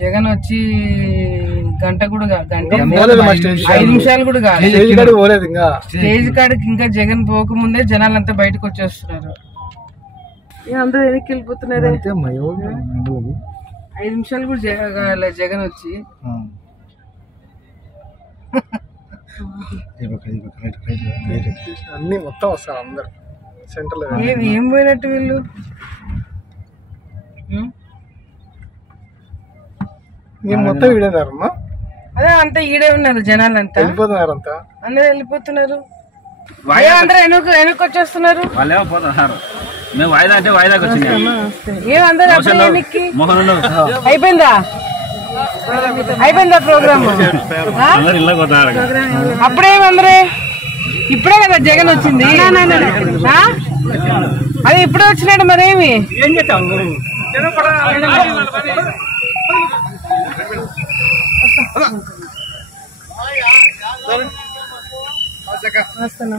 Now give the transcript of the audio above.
జగన్ వచ్చి గంట కూడా గంట 5 నిమిషాలు కూడా కాదు స్టేజ్ కాడికి ఇంకా జగన్ పోకముందే జనాలంతా బయటకు వచ్చేస్తున్నారు. అందరూ వెనక్కి వెళ్ళిపోతున్నారు. 5 నిమిషాలు కూడా జగన్ వచ్చి అన్ని మొత్తం వస్తారు అందరు సెంటర్. ఏం పోయినట్టు వీళ్ళు మొత్తం ఈడేనారమ్మా. అదే అంతా ఈడే ఉన్నారు జనాలంతా వెళ్ళిపోతున్నారు. అంతా అందరూ వెళ్ళిపోతున్నారు. అందరూ వెనక్కి వచ్చేస్తున్నారు. మేము వాయిదా అంటే వాయిదాకి వచ్చింది. ఏమందరూ అయిపోయిందా ప్రోగ్రామ్? అప్పుడేమందరే ఇప్పుడే కదా జగన్ వచ్చింది. అదే ఇప్పుడే వచ్చినాడు మరేమి. వస్తున్నా